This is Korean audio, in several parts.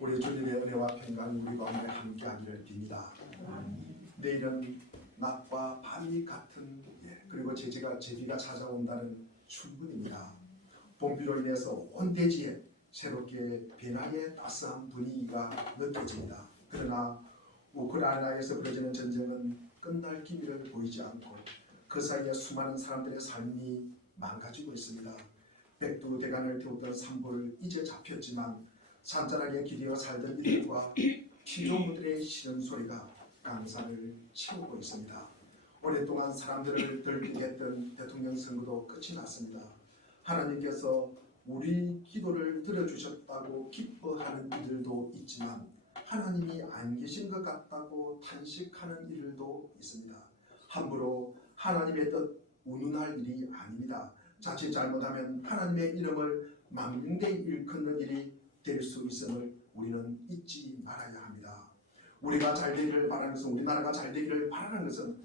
우리 주님의 은혜와 평강이 우리 가운데 함께하기를 빕니다. 내일은 낮과 밤이 같은 그리고 제비가 찾아온다는 춘분입니다. 봄비로 인해서 온 대지에 새롭게 변화의 따스한 분위기가 느껴집니다. 그러나 우크라이나에서 벌어지는 전쟁은 끝날 기미를 보이지 않고 그 사이에 수많은 사람들의 삶이 망가지고 있습니다. 백두대간을 태웠던 산불 이제 잡혔지만 산자락에 기대어 살던 이들과 피조물들의 시른 소리가 강산을 채우고 있습니다. 오랫동안 사람들을 들뜨게 했던 대통령 선거도 끝이 났습니다. 하나님께서 우리 기도를 들어주셨다고 기뻐하는 이들도 있지만 하나님이 안 계신 것 같다고 탄식하는 이들도 있습니다. 함부로 하나님의 뜻 운운할 일이 아닙니다. 자칫 잘못하면 하나님의 이름을 망령되이 일컫는 일이 될 수 있음을 우리는 잊지 말아야 합니다. 우리가 잘 되기를 바라는 것은, 우리나라가 잘 되기를 바라는 것은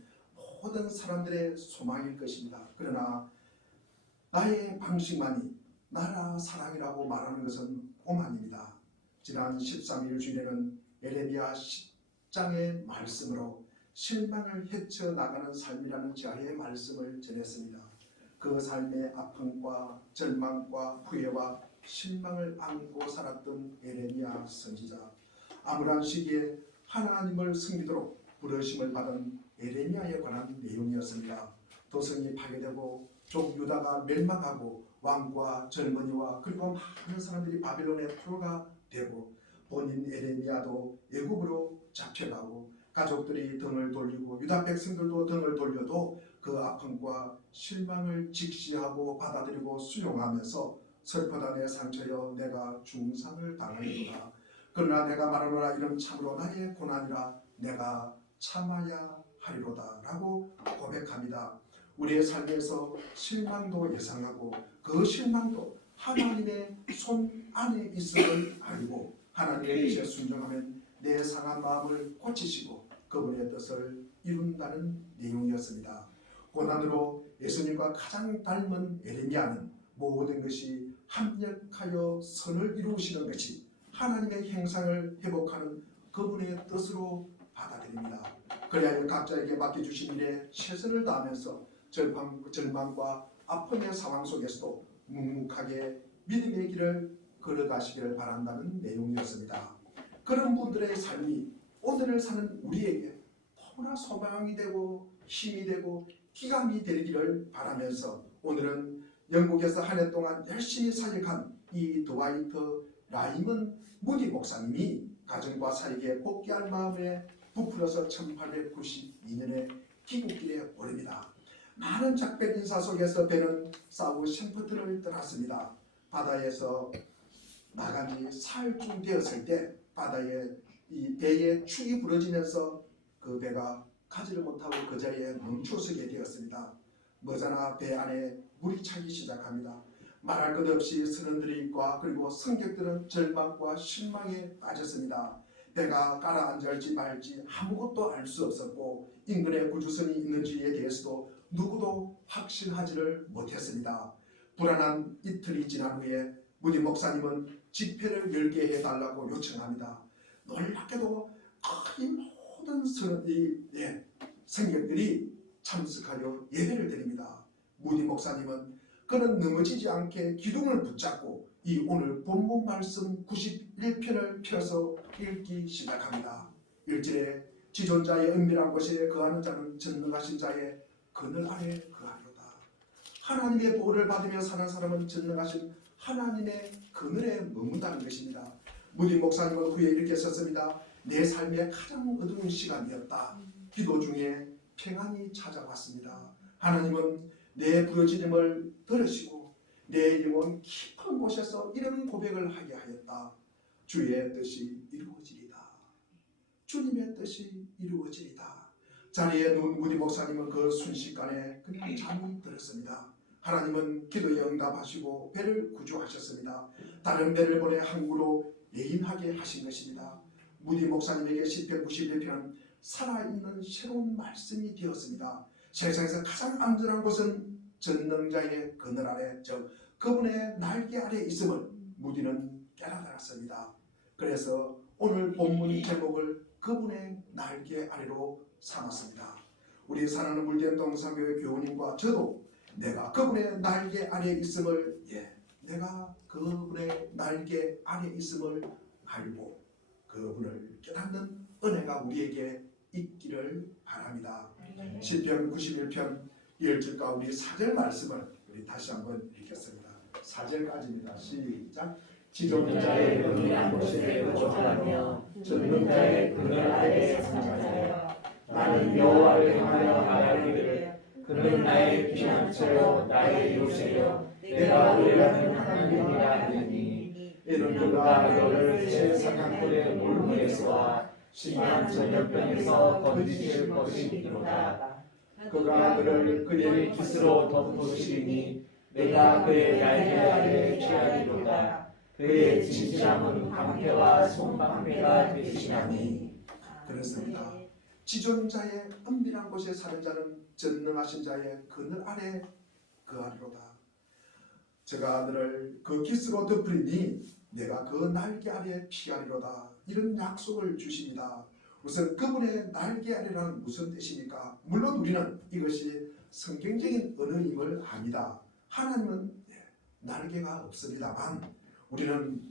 모든 사람들의 소망일 것입니다. 그러나 나의 방식만이 나라 사랑이라고 말하는 것은 오만입니다. 지난 13일 주일에는 에레미야 10장의 말씀으로 실망을 헤쳐나가는 삶이라는 자의 말씀을 전했습니다. 그 삶의 아픔과 절망과 후회와 실망을 안고 살았던 에레미야 선지자, 암울한 시기에 하나님을 섬기도록 부르심을 받은 에레미야에 관한 내용이었습니다. 도성이 파괴되고 족 유다가 멸망하고 왕과 젊은이와 그리고 많은 사람들이 바벨론의 포로가 되고 본인 에레미야도 애굽으로 잡혀가고 가족들이 등을 돌리고 유다 백성들도 등을 돌려도 그 아픔과 실망을 직시하고 받아들이고 수용하면서 슬프다 내 상처여 내가 중상을 당하리로다. 그러나 내가 말하노라 이는 참으로 나의 고난이라 내가 참아야 하리로다 라고 고백합니다. 우리의 삶에서 실망도 예상하고 그 실망도 하나님의 손 안에 있음을 알고 하나님의 뜻에 순종하면 내 상한 마음을 고치시고 그분의 뜻을 이룬다는 내용이었습니다. 고난으로 예수님과 가장 닮은 에레미야는 모든 것이 합력하여 선을 이루시는 것이 하나님의 형상을 회복하는 그분의 뜻으로 받아들입니다. 그래야 각자에게 맡겨주신 일에 최선을 다하면서 절망과 아픔의 상황 속에서도 묵묵하게 믿음의 길을 걸어가시기를 바란다는 내용이었습니다. 그런 분들의 삶이 오늘을 사는 우리에게 너무나 소망이 되고 힘이 되고 기감이 되기를 바라면서 오늘은 영국에서 한 해 동안 열심히 사역한 이 드와이트 라이먼 무디 목사님이 가정과 사역에 복귀할 마음에 부풀어서 1892년에 귀국길에 오릅니다. 많은 작별 인사 속에서 배는 사우 챔프트를 떠났습니다. 바다에서 나간 지 사흘쯤 되었을 때 바다에 이 배에 축이 부러지면서 그 배가 가지를 못하고 그 자리에 멈춰서게 되었습니다. 머지나 배 안에 물이 차기 시작합니다. 말할 것 없이 선원들과 그리고 승객들은 절망과 실망에 빠졌습니다. 배가 가라앉을지 말지 아무것도 알 수 없었고 인근에 구주선이 있는지에 대해서도 누구도 확신하지를 못했습니다. 불안한 이틀이 지난 후에 무디 목사님은 집회를 열게 해달라고 요청합니다. 놀랍게도 거의 모든 승객들이 참석하여 예배를 드립니다. 무디 목사님은 그는 넘어지지 않게 기둥을 붙잡고 이 오늘 본문 말씀 91편을 펴서 읽기 시작합니다. 1절에 지존자의 은밀한 곳에 거하는 자는 전능하신 자의 그늘 아래 거하리로다. 하나님의 보호를 받으며 사는 사람은 전능하신 하나님의 그늘에 머문다는 것입니다. 무디 목사님은 후에 이렇게 썼습니다. 내 삶의 가장 어두운 시간이었다. 기도 중에 평안이 찾아왔습니다. 하나님은 내 부르짖음을 들으시고 내 영혼 깊은 곳에서 이런 고백을 하게 하였다. 주의 뜻이 이루어지리다. 주님의 뜻이 이루어지리다. 자리에 누운 무디 목사님은 그 순식간에 그냥 잠이 들었습니다. 하나님은 기도에 응답하시고 배를 구조하셨습니다. 다른 배를 보내 항구로 예인하게 하신 것입니다. 무디 목사님에게 시편 91편은 살아있는 새로운 말씀이 되었습니다. 세상에서 가장 안전한 곳은 전능자의 그늘 아래, 즉 그분의 날개 아래 있음을 무디는 깨달았습니다. 그래서 오늘 본문 제목을 그분의 날개 아래로 삼았습니다. 우리 사랑하는 물된 동산교회 교우님과 저도 내가 그분의 날개 아래에 있음을 내가 그분의 날개 아래에 있음을 알고 그분을 깨닫는 은혜가 우리에게 있기를 바랍니다. 시편 91편 1절과 우리 4절 말씀을 우리 다시 한번 읽겠습니다. 4절까지입니다. 시작. 지존자의 은밀한 곳에 거주하며 전능자의 그늘 아래에 사는 자여 나는 여호와를 향하여 말하기를 그는 나의 피난처요 나의 요새요 내가 의뢰하는 하나님이라 하느니 이는 그가 너를 새 사냥꾼의 물무에서와 심한 전염병에서 건지실 것이니로다. 그가 너를 그의 깃으로 덮으시리니 내가 그의 날개 아래에 피하리로다. 그의 진실함은 방패와 손방패가 되시나니. 그렇습니다. 지존자의 은밀한 곳에 사는 자는 전능하신 자의 그늘 아래 거하리로다. 제가 너를 그 깃으로 덮으리니 내가 그 날개 아래 피하리로다. 이런 약속을 주십니다. 우선 그분의 날개 아래라는 무슨 뜻입니까? 물론 우리는 이것이 성경적인 언어임을 압니다. 하나님은 날개가 없습니다만 우리는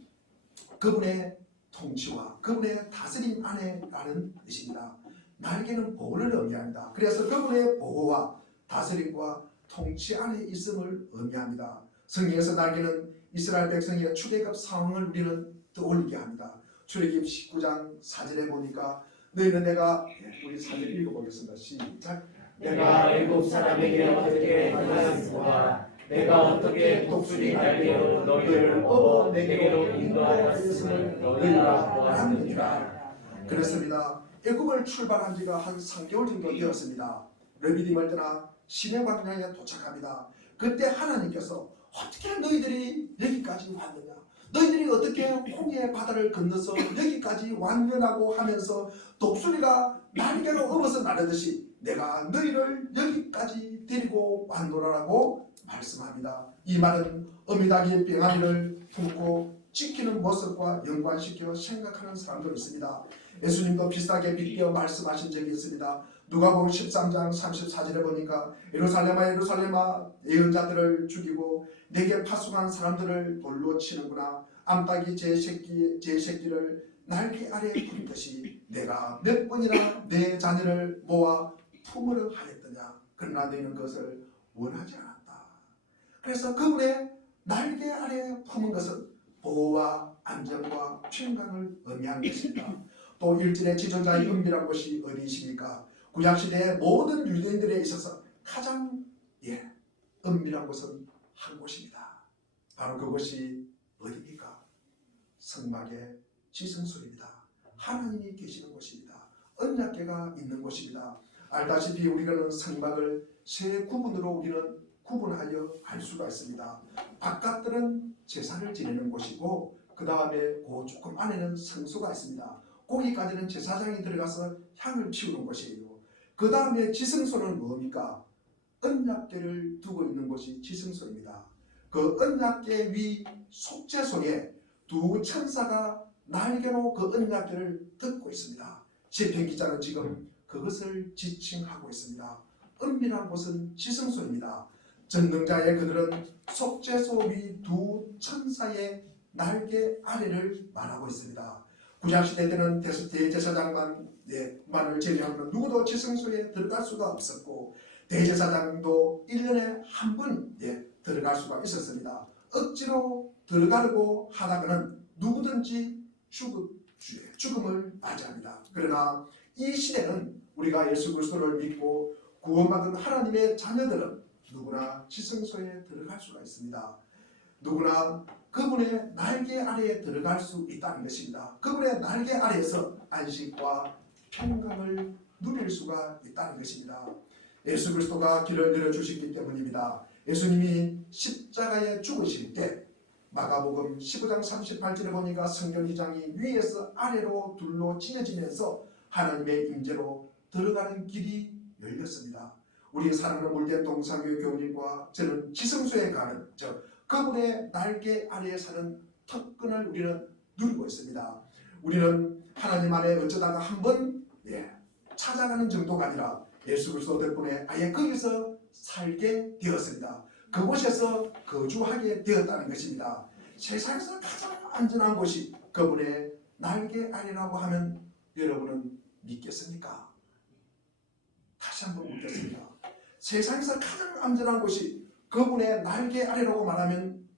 그분의 통치와 그분의 다스림 안에라는 뜻입니다. 날개는 보호를 의미합니다. 그래서 그분의 보호와 다스림과 통치 안에 있음을 의미합니다. 성경에서 날개는 이스라엘 백성의 출애굽 상황을 우리는 떠올리게 합니다. 출애굽 19장 4절에 보니까 너희는 내가 우리 4절 읽어보겠습니다. 시작. 내가 애굽 사람에게 어떻게 행하였으와 내가 어떻게 독수리 날개로 너희를 업어 내게로 인도하였음을 너희가 보았느니라. 그렇습니다. 애굽을 출발한 지가 한 3개월 정도 되었습니다. 르비딤을 떠나 시내 광야에 도착합니다. 그때 하나님께서 어떻게 너희들이 여기까지 왔느냐, 너희들이 어떻게 홍해 바다를 건너서 여기까지 왔느냐고 하면서 독수리가 날개로 업어서 나르듯이 내가 너희를 여기까지 데리고 왔노라라고 말씀합니다. 이 말은 어미닭이 병아리를 품고 지키는 모습과 연관시켜 생각하는 사람도 있습니다. 예수님도 비슷하게 빗대어 말씀하신 적이 있습니다. 누가복음 13장 34절에 보니까 예루살렘아 예루살렘아 예언자들을 죽이고 내게 파송한 사람들을 돌로 치는구나. 암탉이 제 새끼를 날개 아래에 품듯이 내가 몇 번이나 내 자녀를 모아 품으려 하였더냐. 그러나 너희는 그것을 원하지 않았다. 그래서 그분의 날개 아래에 품은 것은 보호와 안전과 평강을 의미하는 것입니다. 또 1절의 지존자의 은밀한 곳이 어디이십니까? 구약시대의 모든 유대인들에 있어서 가장 은밀한 곳은 한 곳입니다. 바로 그것이 어디입니까? 성막의 지성소입니다. 하나님이 계시는 곳입니다. 언약궤가 있는 곳입니다. 알다시피 우리는 성막을 세 구분으로 우리는 구분하여 알 수가 있습니다. 바깥들은 제사를 지내는 곳이고 그 다음에 그 조금 안에는 성소가 있습니다. 거기까지는 제사장이 들어가서 향을 피우는 곳이에요. 그 다음에 지성소는 뭡니까? 언약궤를 두고 있는 곳이 지성소입니다. 그 언약궤 위 속죄소에 두 천사가 날개로 그 언약궤를 덮고 있습니다. 시편 기자는 지금 그것을 지칭하고 있습니다. 은밀한 곳은 지성소입니다. 전능자의 그들은 속죄소 위 두 천사의 날개 아래를 말하고 있습니다. 구약시대 때는 대제사장만을 제외하면 누구도 지성소에 들어갈 수가 없었고 대제사장도 1년에 한 번 들어갈 수가 있었습니다. 억지로 들어가려고 하다가는 누구든지 죽음을 맞이합니다. 그러나 이 시대는 우리가 예수 그리스도를 믿고 구원받은 하나님의 자녀들은 누구나 지성소에 들어갈 수가 있습니다. 누구나 그분의 날개 아래에 들어갈 수 있다는 것입니다. 그분의 날개 아래에서 안식과 평강을 누릴 수가 있다는 것입니다. 예수 그리스도가 길을 내려주셨기 때문입니다. 예수님이 십자가에 죽으실 때 마가복음 15장 38절에 보니까 성경기장이 위에서 아래로 둘로 찢어지면서 하나님의 임재로 들어가는 길이 열렸습니다. 우리 사랑하는 물된 동산교회 교우님과 저는 지성소에 가는 그분의 날개 아래에 사는 특권을 우리는 누리고 있습니다. 우리는 하나님 안에 어쩌다가 한번 찾아가는 정도가 아니라 예수 그리스도 덕분에 아예 거기서 살게 되었습니다. 그곳에서 거주하게 되었다는 것입니다. 세상에서 가장 안전한 곳이 그분의 날개 아래라고 하면 여러분은 믿겠습니까? 다시 한번 묻겠습니다. 세상에서 가장 안전한 곳이 그분의 날개 아래라고 말하면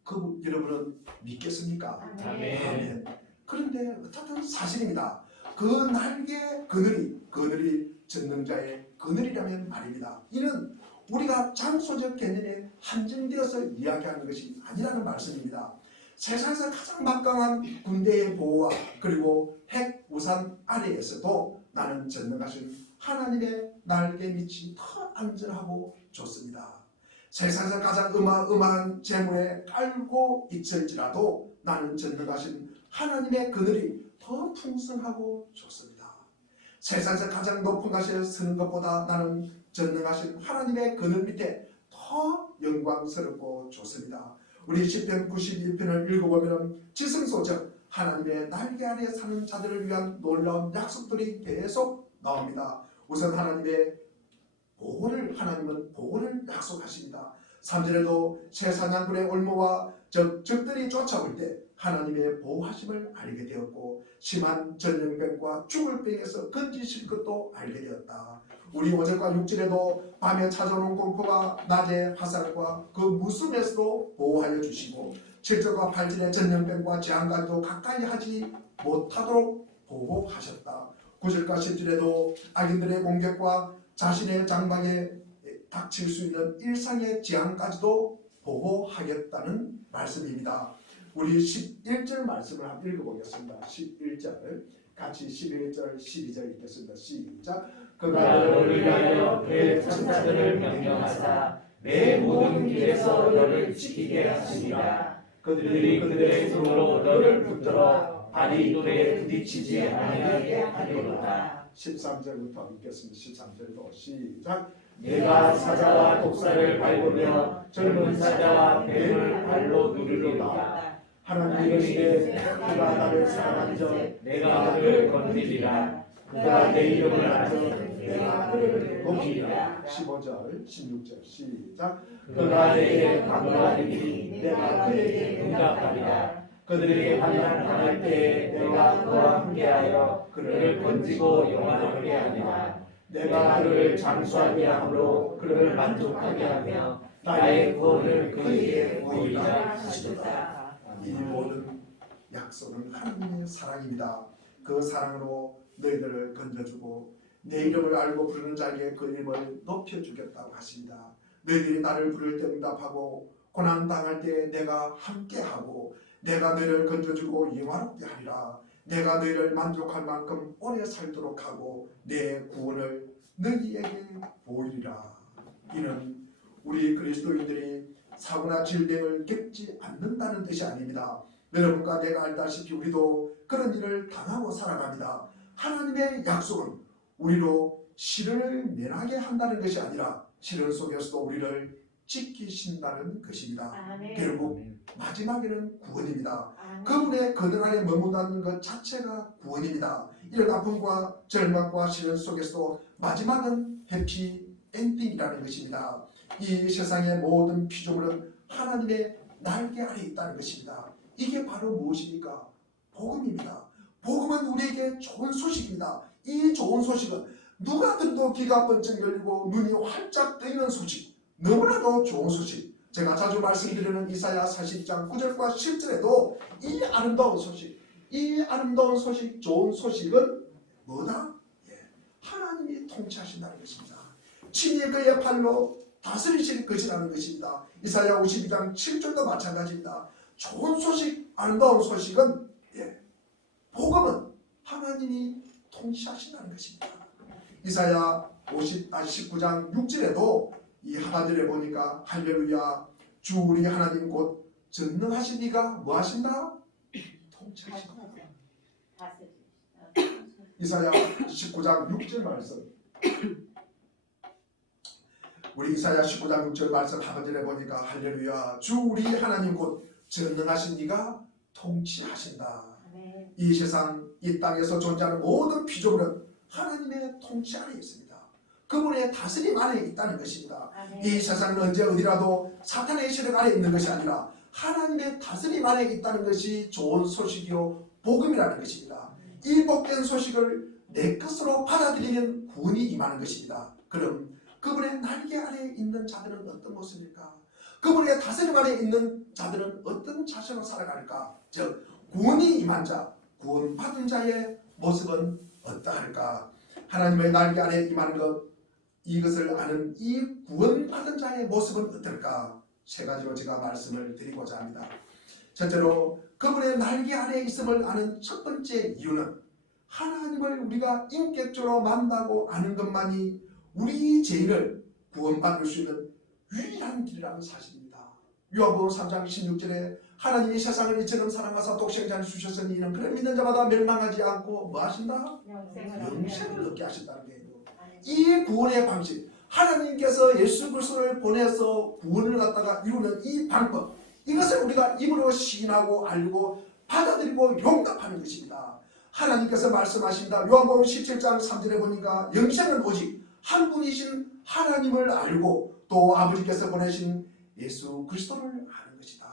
여러분은 믿겠습니까? 아멘. 그런데 어쨌든 사실입니다. 그 날개 그늘이 전능자의 그늘이라면 말입니다. 이는 우리가 장소적 개념에 한정되어서 이야기하는 것이 아니라는 말씀입니다. 세상에서 가장 막강한 군대의 보호와 그리고 핵 우산 아래에서도 나는 전능하신 하나님의 날개 밑이 더 안전하고 좋습니다. 세상에서 가장 음한 재물에 깔고 있을지라도 나는 전능하신 하나님의 그늘이 더 풍성하고 좋습니다. 세상에서 가장 높은 곳에 서는 것보다 나는 전능하신 하나님의 그늘 밑에 더 영광스럽고 좋습니다. 우리 시편 91편을 읽어보면 지성소적 하나님의 날개 아래 사는 자들을 위한 놀라운 약속들이 계속 나옵니다. 우선 하나님은 보호를 약속하십니다. 3절에도 새 사냥꾼의 올무와 적들이 쫓아올 때 하나님의 보호하심을 알게 되었고 심한 전염병과 죽을 병에서 건지실 것도 알게 되었다. 우리 5절과 6절에도 밤에 찾아오는 공포와 낮의 화살과 그 무숨에서도 보호하여 주시고 7절과 8절의 전염병과 재앙까지도 가까이 하지 못하도록 보호하셨다. 9절과 10절에도 악인들의 공격과 자신의 장막에 닥칠 수 있는 일상의 재앙까지도 보호하겠다는 말씀입니다. 우리 11절 말씀을 한번 읽어보겠습니다. 11절 같이 11절 12절 읽겠습니다. 시작. 그가 너를 위하여 그의 천사들을 명령하사 내 모든 길에서 너를 지키게 하시리라. 그들이 그들의 손으로 너를 붙들어 발이 돌에 부딪히지 아니하게 하리로다. 13절부터 읽겠습니다. 13절도 시작. 내가 사자와 독사를 밟으며 젊은 사자와 뱀을 발로 누르리로다. 하나님이시되 그가 나를 사랑한 적 내가 그를 건드리리라. 그가 내 이름을 알면 내가 그를 높이리라. 15절 16절 시작. 그가 내게 간구하리니 내가 그에게 응답하리라. 그들이 환난당할 때에 내가 그와 함께하여 그를 건지고 영화롭게 하리라. 내가 그를 장수하게 함으로 그를 만족하게 하며 나의 구원을 그에게 보이리라 하시도다. 이 모든 약속은 하나님의 사랑입니다. 그 사랑으로 너희들을 건져주고 내 이름을 알고 부르는 자에게 그 이름을 높여주겠다고 하십니다. 너희들이 나를 부를 때 응답하고 고난당할 때 내가 함께하고 내가 너희를 건져주고 영화롭게 하리라. 내가 너희를 만족할 만큼 오래 살도록 하고 내 구원을 너희에게 보이리라. 이는 우리 그리스도인들이 사고나 질병을 겪지 않는다는 뜻이 아닙니다. 여러분과 내가 알다시피 우리도 그런 일을 당하고 살아갑니다. 하나님의 약속은 우리로 시련을 면하게 한다는 것이 아니라 시련 속에서도 우리를 지키신다는 것입니다. 아멘. 결국 마지막에는 구원입니다. 아멘. 그분의 그늘 안에 머문다는 것 자체가 구원입니다. 이런 아픔과 절망과 시련 속에서도 마지막은 해피 엔딩이라는 것입니다. 이 세상의 모든 피조물은 하나님의 날개 아래 있다는 것입니다. 이게 바로 무엇입니까? 복음입니다. 복음은 우리에게 좋은 소식입니다. 이 좋은 소식은 누가 들도 귀가 번쩍 열리고 눈이 활짝 뜨이는 소식, 너무나도 좋은 소식. 제가 자주 말씀드리는 이사야 40장 9절과 10절에도 이 아름다운 소식, 좋은 소식은 뭐다? 하나님이 통치하신다는 것입니다. 친히 그의 팔로 다스리실 것이라는 것입니다. 이사야 52장 7절도 마찬가지입니다. 좋은 소식, 아름다운 소식은 복음은 하나님이 통치하신다는 것입니다. 이사야 19장 6절에도 이 하나절에 보니까 할렐루야 주 우리 하나님 곧 전능하신 이가 뭐 하신다? 통치하신다. 이사야 19장 6절 말씀. 우리 이사야 19장 6절 말씀 하반절에 보니까 할렐루야 주 우리 하나님 곧 전능하신 이가 통치하신다. 이 세상 이 땅에서 존재하는 모든 피조물은 하나님의 통치 안에 있습니다. 그분의 다스림 안에 있다는 것입니다. 이 세상은 언제 어디라도 사탄의 세력 아래 있는 것이 아니라 하나님의 다스림 안에 있다는 것이 좋은 소식이요 복음이라는 것입니다. 이 복된 소식을 내 것으로 받아들이면 구원이 임하는 것입니다. 그럼 그분의 날개 아래 있는 자들은 어떤 모습일까? 그분의 다스림 안에 있는 자들은 어떤 자세로 살아갈까? 즉 구원이 임한 자, 구원받은 자의 모습은 어떠할까? 하나님의 날개 안에 임하는 것, 이것을 아는 이 구원받은 자의 모습은 어떨까? 세 가지로 제가 말씀을 드리고자 합니다. 첫째로 그분의 날개 아래 있음을 아는 첫 번째 이유는 하나님을 우리가 인격적으로 만나고 아는 것만이 우리 죄인을 구원받을 수 있는 유일한 길이라는 사실입니다. 요한복음 3장 16절에 하나님이 세상을 이처럼 사랑하사 독생자를 주셨으니 이는 그를 믿는 자마다 멸망하지 않고 뭐 하신다? 영생을 얻게 하신다는 거예요. 이 구원의 방식, 하나님께서 예수 그리스도를 보내서 구원을 갖다가 이루는 이 방법, 이것을 우리가 입으로 시인하고 알고 받아들이고 용납하는 것입니다. 하나님께서 말씀하신다. 요한복음 17장 3절에 보니까 영생은 오직 한 분이신 하나님을 알고 또 아버지께서 보내신 예수 그리스도를 아는 것이다.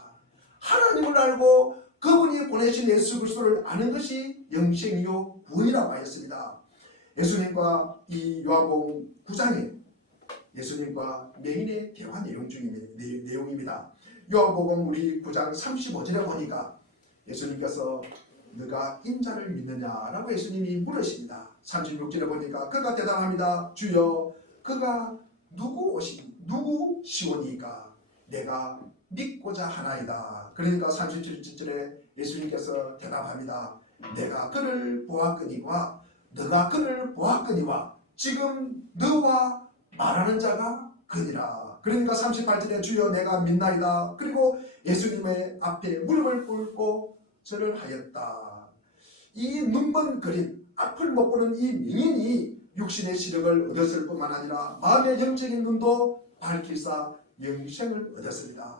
하나님을 알고 그분이 보내신 예수 그리스도를 아는 것이 영생이요 구원이라고 하였습니다. 예수님과 이 요한복음 9장에 예수님과 맹인의 대화 내용입니다. 요한복음 우리 9장 35절에 보니까 예수님께서 너가 인자를 믿느냐라고 예수님이 물으십니다. 36절에 보니까 그가 대답합니다. 주여 그가 누구시오니까 내가 믿고자 하나이다. 그러니까 37절에 예수님께서 대답합니다. 내가 그를 보았거니와 너가 그를 보았거니와 지금 너와 말하는 자가 그니라. 그러니까 38절에 주여 내가 믿나이다. 그리고 예수님의 앞에 무릎을 꿇고 절을 하였다. 이 눈먼거린 앞을 못 보는 이 맹인이 육신의 시력을 얻었을 뿐만 아니라 마음의 영적인 눈도 밝힐사 영생을 얻었습니다.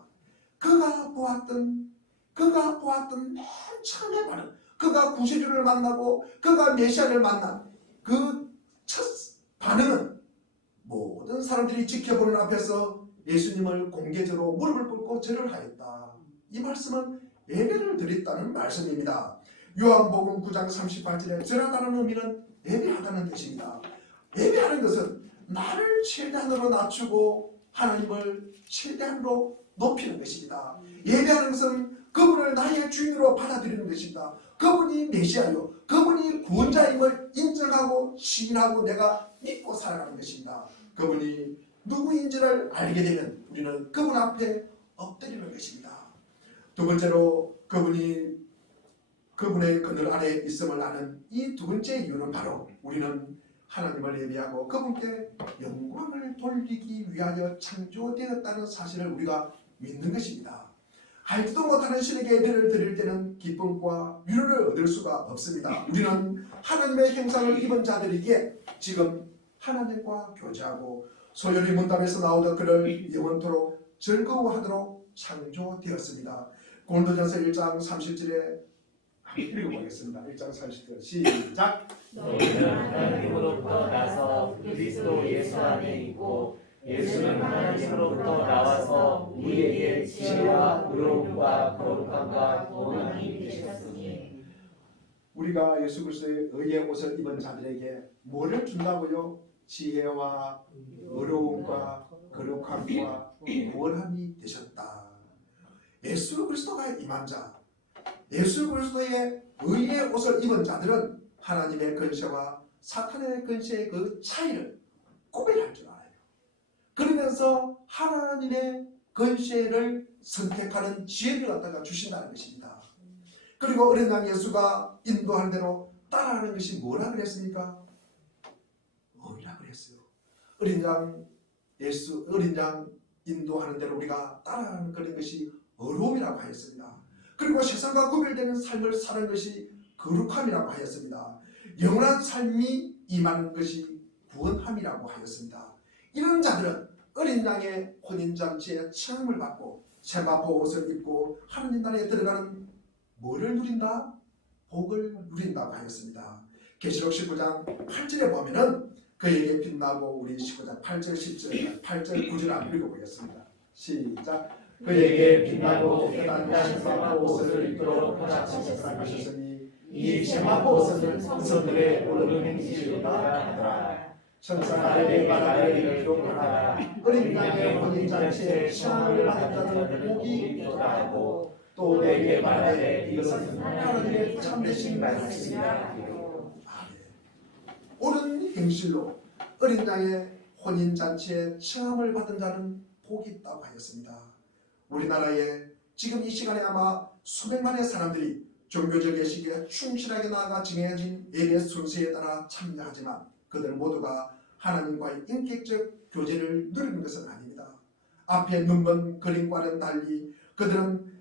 그가 보았던 맨 처음에 반응, 그가 구세주를 만나고 그가 메시아를 만난 그 첫 반응은 모든 사람들이 지켜보는 앞에서 예수님을 공개적으로 무릎을 꿇고 절을 하였다. 이 말씀은 예배를 드렸다는 말씀입니다. 요한복음 9장 38절에 절하다는 의미는 예배하다는 뜻입니다. 예배하는 것은 나를 최대한으로 낮추고 하나님을 최대한으로 높이는 것입니다. 예배하는 것은 그분을 나의 주인으로 받아들이는 것입니다. 그분이 메시아요, 그분이 구원자임을 인정하고 시인하고 내가 믿고 살아가는 것입니다. 그분이 누구인지를 알게 되면 우리는 그분 앞에 엎드리는 것입니다. 두 번째로 그분의 그늘 안에 있음을 아는 이 두 번째 이유는 바로 우리는 하나님을 예배하고 그분께 영광을 돌리기 위하여 창조되었다는 사실을 우리가 믿는 것입니다. 알지도 못하는 신에게 예배를 드릴 때는 기쁨과 위로를 얻을 수가 없습니다. 우리는 하나님의 형상을 입은 자들이기에 지금 하나님과 교제하고 소연히 문답에서 나오던 그를 영원토록 즐거워하도록 창조되었습니다. 고린도전서 1장 30절에 읽어보겠습니다. 1장 30절 시작. 너희는 하나님으로부터 나서 그리스도 예수 안에 있고 예수는 하나님으로부터 나와서 우리에게 지혜와 의로움과 거룩함과 구원함이 되셨으니. 우리가 예수 그리스도의 의의 옷을 입은 자들에게 뭐를 준다고요? 지혜와 의로움과 거룩함과 구원함이 되셨다. 예수 그리스도가 임한 자, 예수 그리스도의 의의 옷을 입은 자들은 하나님의 권세와 사탄의 권세의 그 차이를 구별할 줄 알아요. 그러면서 하나님의 권세를 선택하는 지혜를 갖다가 주신다는 것입니다. 그리고 어린 양 예수가 인도한 대로 따라하는 것이 뭐라 그랬습니까? 의라 그랬어요. 어린 양 인도하는 대로 우리가 따라하는 그런 것이 의로움이라고 하였습니다. 그리고 세상과 구별되는 삶을 사는 것이 거룩함이라고 하였습니다. 영원한 삶이 임하는 것이 구원함이라고 하였습니다. 이런 자들은 어린 양의 혼인잔치에 체험을 받고 세마포 옷을 입고 하나님 나라에 들어가는 뭐를 누린다? 복을 누린다고 하였습니다. 계시록 19장 8절에 보면은 그에게 빛나고 우리 19장 8절 10절 8절 9절 한번 읽어보겠습니다. 시작. 그에게 빛나고 깨끗한 세마포 옷을 입도록 허락하셨으니 이 세마포 옷은 성서들의 옳은 행실이라 하더라. 천사들의 말하기를 기록하라. 어린 양의 혼인잔치에 시험을 받은 자들 복이 있도다 하고 또 내게 말하되 이것은 하나님의 참되신 말씀이라. 옳은 행실로 어린 양의 혼인잔치에 시험을 받은 자는 복이 있다고 하였습니다. 우리나라에 지금 이 시간에 아마 수백만의 사람들이 종교적 예식에 충실하게 나아가 정해진 예배 순서에 따라 참여하지만 그들 모두가 하나님과의 인격적 교제를 누리는 것은 아닙니다. 앞에 눈먼 그림과는 달리 그들은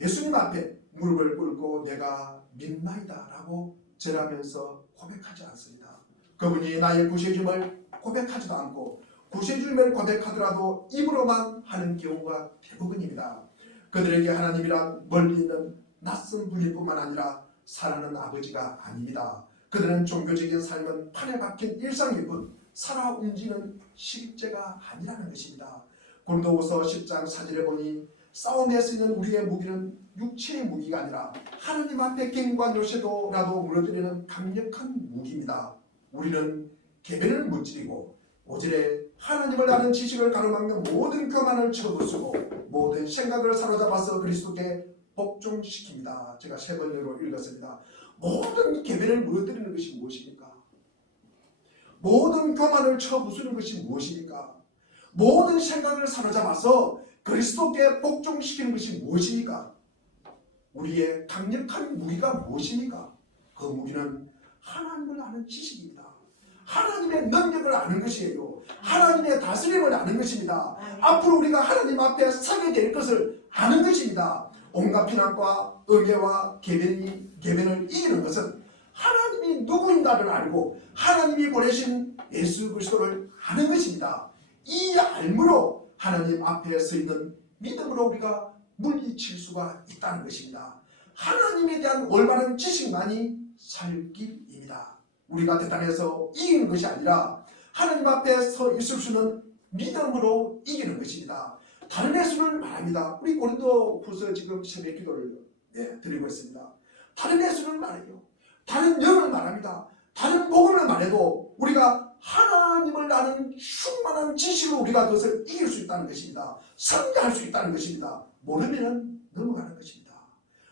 예수님 앞에 무릎을 꿇고 내가 믿나이다 라고 절하면서 고백하지 않습니다. 그분이 나의 구세주임을 고백하지도 않고 구세주임을 고백하더라도 입으로만 하는 경우가 대부분입니다. 그들에게 하나님이란 멀리 있는 낯선 분일 뿐만 아니라 사랑하는 아버지가 아닙니다. 그들은 종교적인 삶은 판에 박힌 일상일 뿐 살아 움직이는 실제가 아니라는 것입니다. 고린도후서 10장 4절에 보니 싸움에 쓰이는 우리의 무기는 육체의 무기가 아니라 하나님 앞에 갱과 요새도라도 무너뜨리는 강력한 무기입니다. 우리는 계배를 무찌르고 오질에 하나님을 아는 지식을 가로막는 모든 교만을 쳐부수고 모든 생각을 사로잡아서 그리스도께 복종시킵니다. 제가 세 번째로 읽었습니다. 모든 계배를 무너뜨리는 것이 무엇입니까? 모든 교만을 쳐부수는 것이 무엇입니까? 모든 생각을 사로잡아서 그리스도께 복종시키는 것이 무엇입니까? 우리의 강력한 무기가 무엇입니까? 그 무기는 하나님을 아는 지식입니다. 하나님의 능력을 아는 것이에요. 하나님의 다스림을 아는 것입니다. 앞으로 우리가 하나님 앞에 서게 될 것을 아는 것입니다. 온갖 비난과 음해와 계변을 이기는 것은 하나님이 누구인가를 알고 하나님이 보내신 예수 그리스도를 아는 것입니다. 이 알므로 하나님 앞에 서 있는 믿음으로 우리가 물리칠 수가 있다는 것입니다. 하나님에 대한 올바른 지식만이 살 길입니다. 우리가 대단해서 이기는 것이 아니라 하나님 앞에 서 있을 수는 믿음으로 이기는 것입니다. 다른 예수를 말합니다. 우리 고린도후서 지금 새벽 기도를 드리고 있습니다. 다른 예수를 말해요. 다른 영을 말합니다. 다른 복음을 말해도 우리가 하나님을 아는 충만한 지식으로 우리가 그것을 이길 수 있다는 것입니다. 승리할 수 있다는 것입니다. 모르면 넘어가는 것입니다.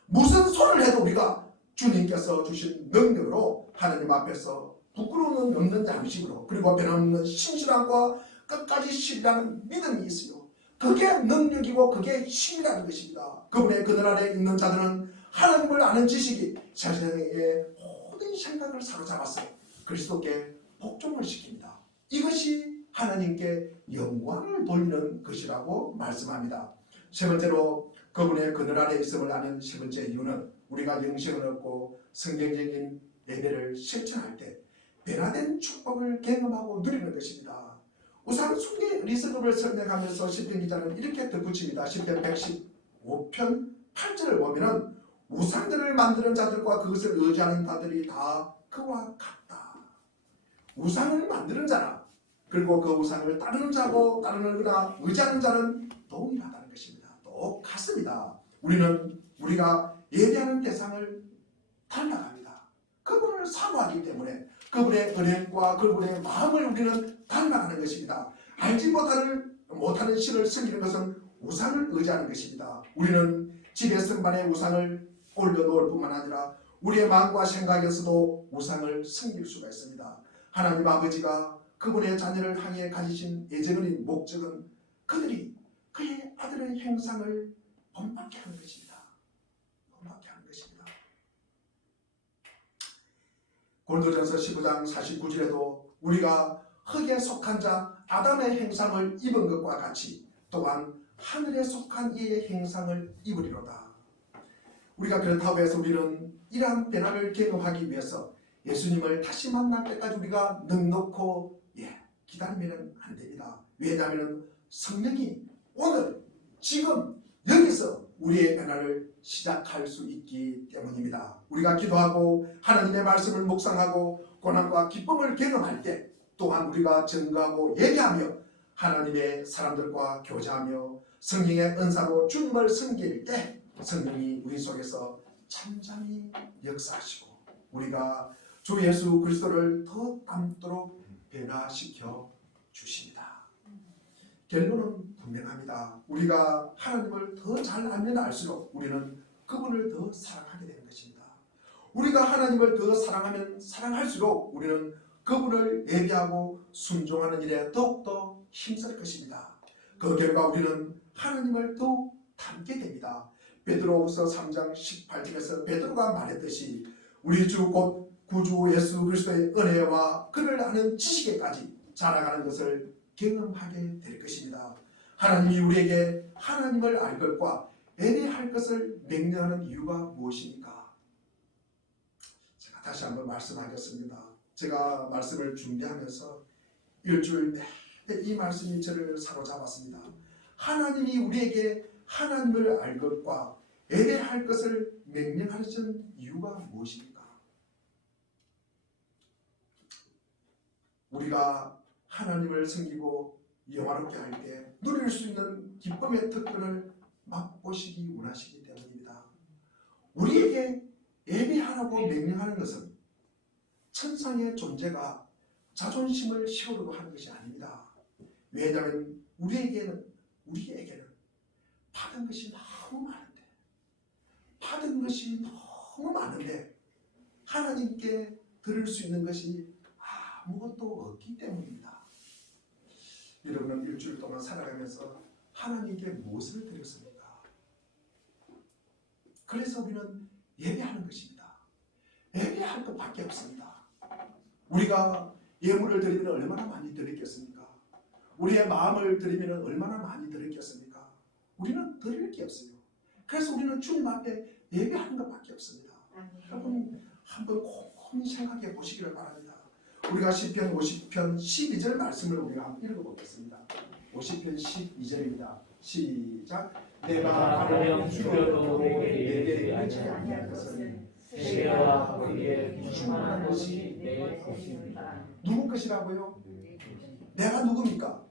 무슨 소리를 해도 우리가 주님께서 주신 능력으로 하나님 앞에서 부끄러움은 없는 양심으로 그리고 변함없는 신실함과 끝까지 신뢰하는 믿음이 있어요. 그게 능력이고 그게 힘이라는 것입니다. 그분의 그늘 아래 있는 자들은 하나님을 아는 지식이 자신의 모든 생각을 사로잡아서 그리스도께 복종을 시킵니다. 이것이 하나님께 영광을 돌리는 것이라고 말씀합니다. 세 번째로 그분의 그늘 아래 있음을 아는 세 번째 이유는 우리가 영생을 얻고 성경적인 예배를 실천할 때 변화된 축복을 경험하고 누리는 것입니다. 우상 숭배 리스크를 설명하면서 시편 기자는 이렇게 덧붙입니다. 시편 115편 8절을 보면은 우상들을 만드는 자들과 그것을 의지하는 자들이 다 그와 같다. 우상을 만드는 자나 그리고 그 우상을 따르는 자고 따르거나 의지하는 자는 동일하다는 것입니다. 똑같습니다. 우리가 예배하는 대상을 닮아갑니다. 그분을 사모하기 때문에 그분의 은혜과 그분의 마음을 우리는 닮아가는 것입니다. 알지 못하는 신을 섬기는 것은 우상을 의지하는 것입니다. 우리는 집의 선반에 우상을 올려놓을 뿐만 아니라 우리의 마음과 생각에서도 우상을 섬길 수가 있습니다. 하나님 아버지가 그분의 자녀를 향해 가지신 예정인 목적은 그들이 그의 아들의 형상을 본받게 하는 것입니다. 본받게 하는 것입니다. 고린도전서 15장 49절에도 우리가 흙에 속한 자 아담의 형상을 입은 것과 같이 또한 하늘에 속한 이의 형상을 입으리로다. 우리가 그렇다고 해서 우리는 이러한 변화를 경험하기 위해서 예수님을 다시 만날 때까지 우리가 넉넉고 기다리면 안 됩니다. 왜냐하면 성령이 오늘 지금 여기서 우리의 변화를 시작할 수 있기 때문입니다. 우리가 기도하고 하나님의 말씀을 묵상하고 고난과 기쁨을 경험할 때 또한 우리가 증거하고 예배하며 하나님의 사람들과 교제하며 성령의 은사로 주님을 섬길 때 성령이 우리 속에서 참잠히 역사하시고 우리가 주 예수 그리스도를 더 닮도록 변화시켜 주십니다. 결론은 분명합니다. 우리가 하나님을 더 잘 알면 알수록 우리는 그분을 더 사랑하게 되는 것입니다. 우리가 하나님을 더 사랑하면 사랑할수록 우리는 그분을 예배하고 순종하는 일에 더욱더 힘쓸 것입니다. 그 결과 우리는 하나님을 더욱 닮게 됩니다. 베드로후서 3장 18절에서 베드로가 말했듯이 우리 주 곧 구주 예수 그리스도의 은혜와 그를 아는 지식에까지 자라가는 것을 경험하게 될 것입니다. 하나님이 우리에게 하나님을 알 것과 예배할 것을 명령하는 이유가 무엇입니까? 제가 다시 한번 말씀하겠습니다. 제가 말씀을 준비하면서 일주일 내내 이 말씀이 저를 사로잡았습니다. 하나님이 우리에게 하나님을 알 것과 예배할 것을 명령하시는 이유가 무엇입니까? 우리가 하나님을 섬기고 영화롭게 할 때 누릴 수 있는 기쁨의 특권을 맛보시기 원하시기 때문입니다. 우리에게 예배하라고 명령하는 것은 천상의 존재가 자존심을 세우려고 하는 것이 아닙니다. 왜냐하면 우리에게는 받은 것이 너무 많은데 하나님께 드릴 수 있는 것이 아무것도 없기 때문입니다. 여러분은 일주일 동안 살아가면서 하나님께 무엇을 드렸습니까? 그래서 우리는 예배하는 것입니다. 예배할 것밖에 없습니다. 우리가 예물을 드리면 얼마나 많이 드렸겠습니까? 우리의 마음을 드리면 얼마나 많이 드렸겠습니까? 우리는 드릴 게 없어요. 그래서 우리는 주님 앞에 예배하는 것밖에 없습니다. 여러분 한번 곰곰이 생각해 보시기를 바랍니다. 우리가 시편 50편 12절 말씀을 우리가 한번 읽어보겠습니다. 50편 12절입니다. 시작. 내가 가령 죽여도 내게 이르지 아니할 것은 세계와 거기에 충만한 것이 내 것입니다. 누구 것이라고요? 내가 누굽니까?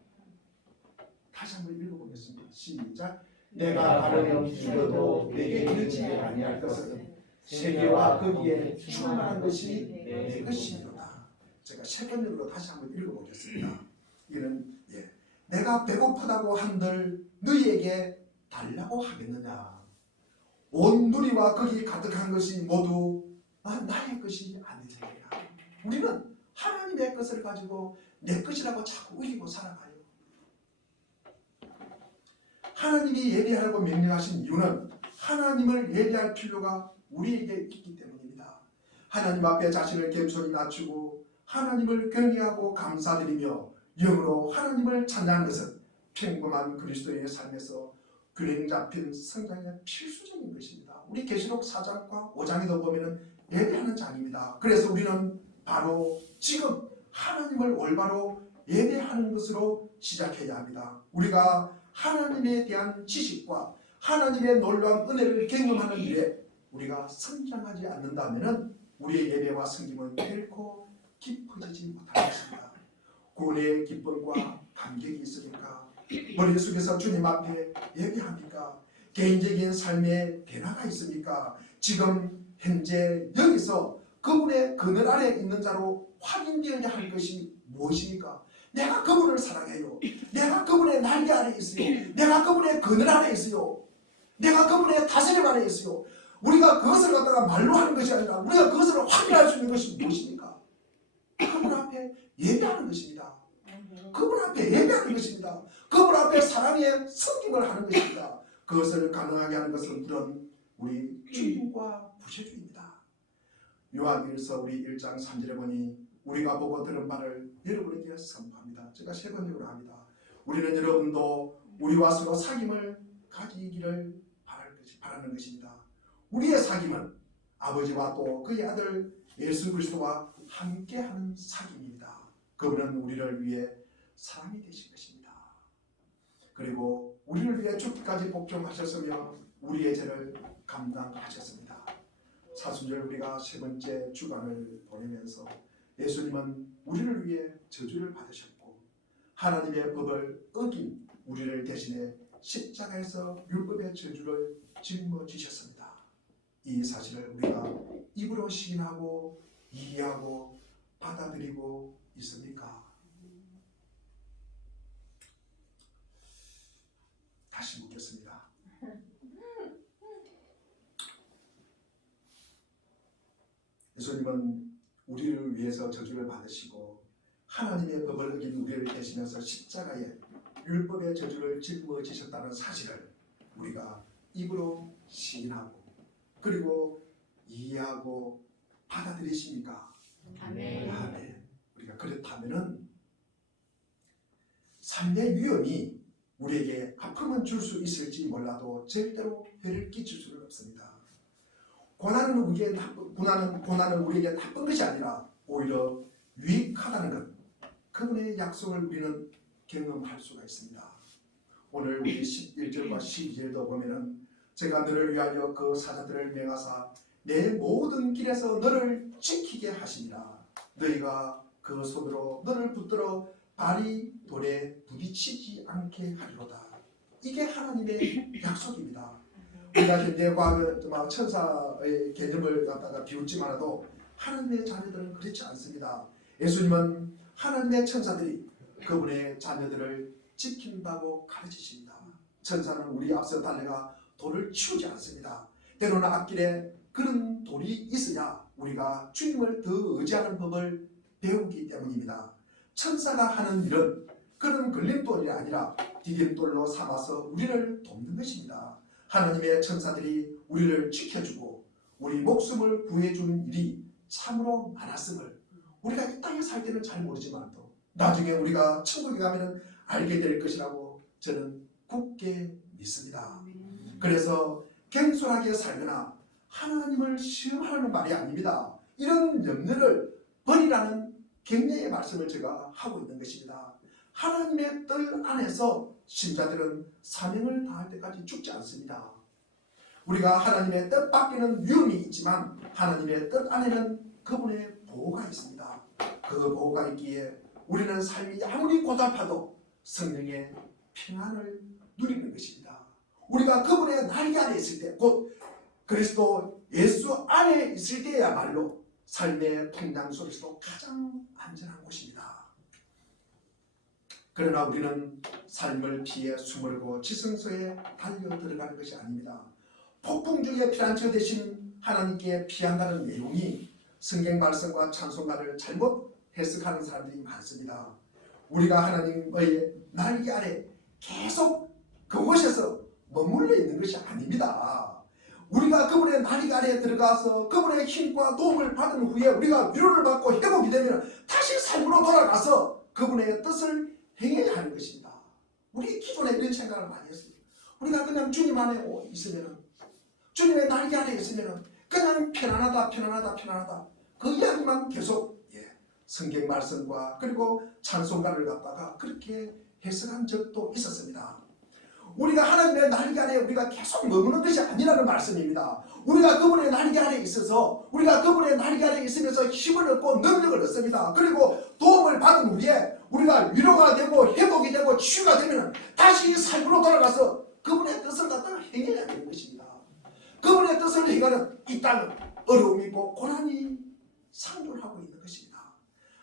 다시 한번 읽어보겠습니다. 시작. 내가 가령 죽여도 내게 이르지 아니할 것은 세계와 거기에 충만한 것이 내 것이로다. 제가 세 번역으로 다시 한번 읽어보겠습니다. 이는 내가 배고프다고 한들 너희에게 달라고 하겠느냐? 온 누리와 거기 가득한 것이 모두 나의 것이 아니되리라. 우리는 하나님의 것을 가지고 내 것이라고 자꾸 의리고 살아가요. 하나님이 예배하라고 명령하신 이유는 하나님을 예배할 필요가 우리에게 있기 때문입니다. 하나님 앞에 자신을 겸손히 낮추고 하나님을 경외하고 감사드리며 영으로 하나님을 찬양하는 것은 평범한 그리스도의 삶에서 균형 잡힌 성장의 필수적인 것입니다. 우리 계시록 4장과 5장에도 보면 예배하는 장입니다. 그래서 우리는 바로 지금 하나님을 올바로 예배하는 것으로 시작해야 합니다. 우리가 하나님에 대한 지식과 하나님의 놀라운 은혜를 경험하는 일에 우리가 성장하지 않는다면 우리의 예배와 섬김은 결코 깊어지지 못할 것입니다. 구원의 기쁨과 감격이 있으니까 머릿속에서 주님 앞에 예배합니까? 개인적인 삶의 변화가 있습니까? 지금 현재 여기서 그분의 그늘 아래 있는 자로 확인되어야 할 것이 무엇입니까? 내가 그분을 사랑해요. 내가 그분의 날개 아래 있어요. 내가 그분의 그늘 아래 있어요. 내가 그분의 다스림 아래 있어요. 우리가 그것을 갖다가 말로 하는 것이 아니라 우리가 그것을 확인할 수 있는 것이 무엇입니까? 그분 앞에 예배하는 것입니다. 그분 앞에 예배하는 것입니다. 그분 앞에 사랑의 섬김을 하는 것입니다. 그것을 가능하게 하는 것은 물론 우리 주님과 구세주입니다. 요한일서 우리 1장 3절에 보니 우리가 보고 들은 바를 여러분에게 선포합니다. 제가 세 번역으로 합니다. 우리는 여러분도 우리와 서로 사귐을 가지기를 바라는 것입니다. 우리의 사귐은 아버지와 또 그의 아들 예수 그리스도와 함께하는 사귐입니다. 그분은 우리를 위해 사람이 되신 것입니다. 그리고 우리를 위해 죽기까지 복종하셨으며 우리의 죄를 감당하셨습니다. 사순절 우리가 세 번째 주간을 보내면서 예수님은 우리를 위해 저주를 받으셨고 하나님의 법을 어긴 우리를 대신해 십자가에서 율법의 저주를 짊어지셨습니다. 이 사실을 우리가 입으로 시인하고 이해하고 받아들이고 있습니까? 다시 묻겠습니다. 예수님은 우리를 위해서 저주를 받으시고 하나님의 법을 어긴 우리를 대신해서 십자가에 율법의 저주를 짊어지셨다는 사실을 우리가 입으로 시인하고 그리고 이해하고 받아들이십니까? 아멘. 아멘. 우리가 그렇다면은 삶의 위험이 우리에게 아픔은 줄 수 있을지 몰라도 절대로 해를 끼칠 수는 없습니다. 고난은 우리에게 나쁜 것이 아니라 오히려 유익하다는 것, 그분의 약속을 우리는 경험할 수가 있습니다. 오늘 우리 11절과 12절도 보면은 제가 너를 위하여 그 사자들을 명하사 내 모든 길에서 너를 지키게 하시니라. 너희가 그 손으로 너를 붙들어 발이 돌에 부딪히지 않게 하리로다. 이게 하나님의 약속입니다. 우리가 현대과학의 천사의 개념을 갖다가 비웃지만도 하나님의 자녀들은 그렇지 않습니다. 예수님은 하나님의 천사들이 그분의 자녀들을 지킨다고 가르치십니다. 천사는 우리 앞서 달려가 돌을 치우지 않습니다. 때로는 앞길에 그런 돌이 있어야 우리가 주님을 더 의지하는 법을 배우기 때문입니다. 천사가 하는 일은 그런 걸림돌이 아니라 디딤돌로 삼아서 우리를 돕는 것입니다. 하나님의 천사들이 우리를 지켜주고 우리 목숨을 구해주는 일이 참으로 많았음을 우리가 이 땅에 살 때는 잘 모르지만도 나중에 우리가 천국에 가면 알게 될 것이라고 저는 굳게 믿습니다. 그래서 겸손하게 살거나 하나님을 시험하는 말이 아닙니다. 이런 염려를 버리라는 격려의 말씀을 제가 하고 있는 것입니다. 하나님의 뜻 안에서 신자들은 사명을 다할 때까지 죽지 않습니다. 우리가 하나님의 뜻 밖에는 위험이 있지만 하나님의 뜻 안에는 그분의 보호가 있습니다. 그 보호가 있기에 우리는 삶이 아무리 고달파도 성령의 평안을 누리는 것입니다. 우리가 그분의 날개 안에 있을 때, 곧 그리스도 예수 안에 있을 때야말로 삶의 풍랑 속에서도 가장 안전한 곳입니다. 그러나 우리는 삶을 피해 숨을고 지성소에 달려 들어가는 것이 아닙니다. 폭풍 중에 피난처 되신 하나님께 피한다는 내용이 성경 말씀과 찬송가를 잘못 해석하는 사람들이 많습니다. 우리가 하나님의 날개 아래 계속 그곳에서 머물러 있는 것이 아닙니다. 우리가 그분의 날개 아래에 들어가서 그분의 힘과 도움을 받은 후에 우리가 위로를 받고 회복이 되면 다시 삶으로 돌아가서 그분의 뜻을 행해야 하는 것입니다. 우리 기존에 이런 생각을 많이 했어요. 우리가 그냥 주님 안에 있으면 주님의 날개 아래 있으면 그냥 편안하다 그 이야기만 계속 성경 말씀과 그리고 찬송가를 갖다가 그렇게 해석한 적도 있었습니다. 우리가 하나님의 날개 아래 우리가 계속 머무는 것이 아니라는 말씀입니다. 우리가 그분의 날개 아래 있어서 우리가 그분의 날개 아래 있으면서 힘을 얻고 능력을 얻습니다. 그리고 도움을 받은 후에 우리가 위로가 되고 회복이 되고 치유가 되면 다시 삶으로 돌아가서 그분의 뜻을 갖다가 행해야 되는 것입니다. 그분의 뜻을 행하는 이 땅은 어려움이 있고 고난이 상존하고 있는 것입니다.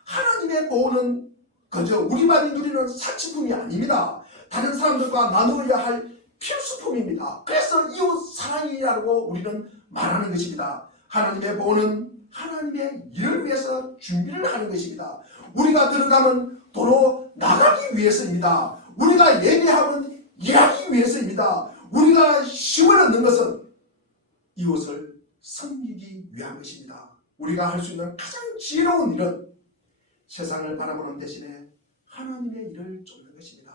하나님의 보호는 그저 우리만이 누리는 사치품이 아닙니다. 다른 사람들과 나누어야 할 필수품입니다. 그래서 이웃 사랑이라고 우리는 말하는 것입니다. 하나님의 보호는 하나님의 일을 위해서 준비를 하는 것입니다. 우리가 들어가면 도로 나가기 위해서입니다. 우리가 예배하면 일하기 위해서입니다. 우리가 힘을 얻는 것은 이웃을 섬기기 위한 것입니다. 우리가 할 수 있는 가장 지혜로운 일은 세상을 바라보는 대신에 하나님의 일을 쫓는 것입니다.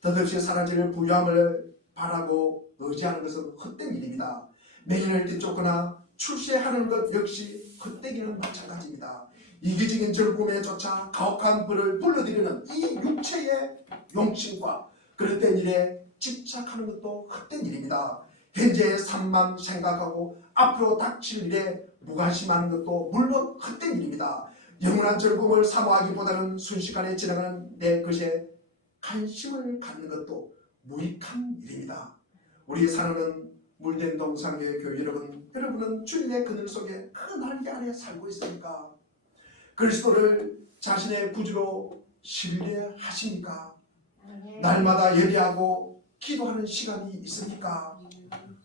덧없이 사라질 부유함을 바라고 의지하는 것은 헛된 일입니다. 명예를 뒤쫓거나 출세하는 것 역시 헛되기는 마찬가지입니다. 이기적인 즐거움에 쫓아 가혹한 벌을 불러들이는 이 육체의 용심과 그릇된 일에 집착하는 것도 헛된 일입니다. 현재의 삶만 생각하고 앞으로 닥칠 일에 무관심하는 것도 물론 헛된 일입니다. 영원한 즐거움을 사모하기보다는 순식간에 지나가는 내 것에 관심을 갖는 것도 무익한 일입니다. 우리 사랑하는 물된 동상교회 교회 여러분은 주님의 그늘 속에 그 날개 아래 살고 있습니까? 그리스도를 자신의 구주로 신뢰하십니까? 날마다 예배하고 기도하는 시간이 있습니까?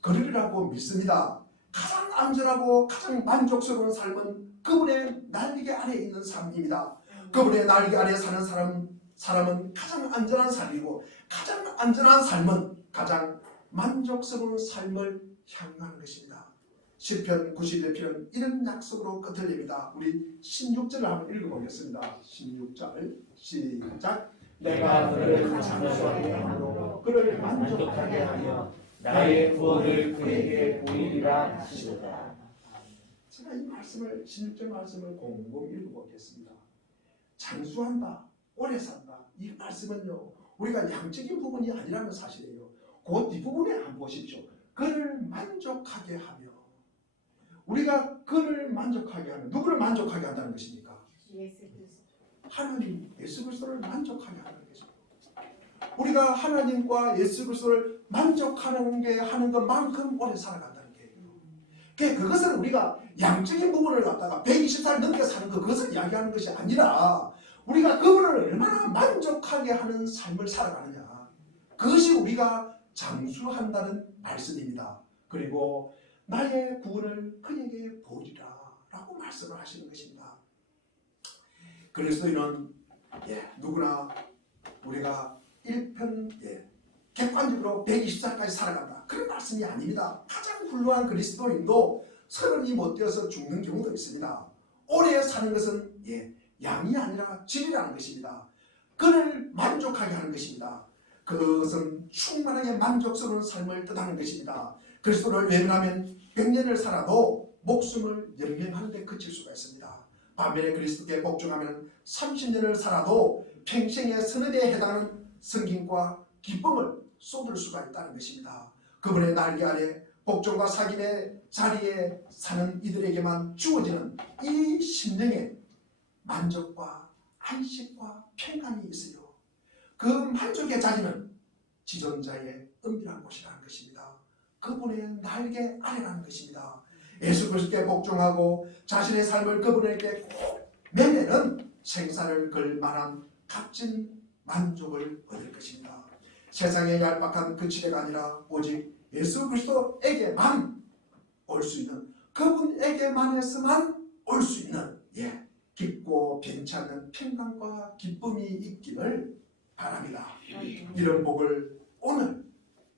그러리라고 믿습니다. 가장 안전하고 가장 만족스러운 삶은 그분의 날개 아래에 있는 삶입니다. 그분의 날개 아래에 사는 사람은 가장 안전한 삶이고, 가장 안전한 삶은 가장 만족스러운 삶을 향하는 것입니다. 시편 91편은 이런 약속으로 끝을 냅니다. 우리 16절을 한번 읽어보겠습니다. 16절 시작. 내가 그를 장수하게 함으로 그를 만족하게 하며 나의 구원을 그에게 보이리라 하시도다. 제가 이 말씀을 16절 말씀을 곰곰이 읽어보겠습니다. 장수한다, 오래 산다. 이 말씀은요, 우리가 양적인 부분이 아니라는 사실이에요. 그 뒷부분에 한번 보십시오. 그를 만족하게 하며, 우리가 그를 만족하게 하면 누구를 만족하게 한다는 것입니까? 하나님 예수 그리스도를 만족하게 하는 것입니다. 우리가 하나님과 예수 그리스도를 만족하는 게 하는 것만큼 오래 살아간다는 게예요. 그것은 우리가 양적인 부분을 갖다가 120살 넘게 사는 그것을 이야기하는 것이 아니라 우리가 그분을 얼마나 만족하게 하는 삶을 살아가느냐, 그것이 우리가 장수한다는 말씀입니다. 그리고 나의 구원을 그에게 보이리라 라고 말씀을 하시는 것입니다. 그리스도인은 누구나 우리가 1편 객관적으로 120살까지 살아간다, 그런 말씀이 아닙니다. 가장 훌륭한 그리스도인도 30이 못 되어서 죽는 경우도 있습니다. 오래 사는 것은 양이 아니라 질이라는 것입니다. 그를 만족하게 하는 것입니다. 그것은 충만하게 만족스러운 삶을 뜻하는 것입니다. 그리스도를 외면하면 100년을 살아도 목숨을 연명하는 데 그칠 수가 있습니다. 반면에 그리스도께 복종하면 30년을 살아도 평생의 선업에 해당하는 성김과 기쁨을 쏟을 수가 있다는 것입니다. 그분의 날개 아래 복종과 사귐의 자리에 사는 이들에게만 주어지는 이 심령의 만족과 안식과 평안이 있어요. 그 만족의 자리는 지존자의 은밀한 곳이라는 것입니다. 그분의 날개 아래라는 것입니다. 예수 그리스도께 복종하고 자신의 삶을 그분에게 꼭 매매는 생사를 걸 만한 값진 만족을 얻을 것입니다. 세상의 얄팍한 그 지대가 아니라 오직 예수 그리스도에게만 올 수 있는, 그분에게만에서만 올 수 있는 깊고 변치 않는 평강과 기쁨이 있기를 바랍니다. 이런 복을 오늘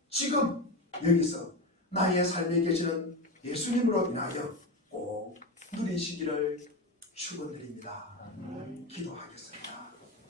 지금 여기서 나의 삶에 계시는 예수님으로 인하여 꼭 누리시기를 축원드립니다. 기도하겠습니다.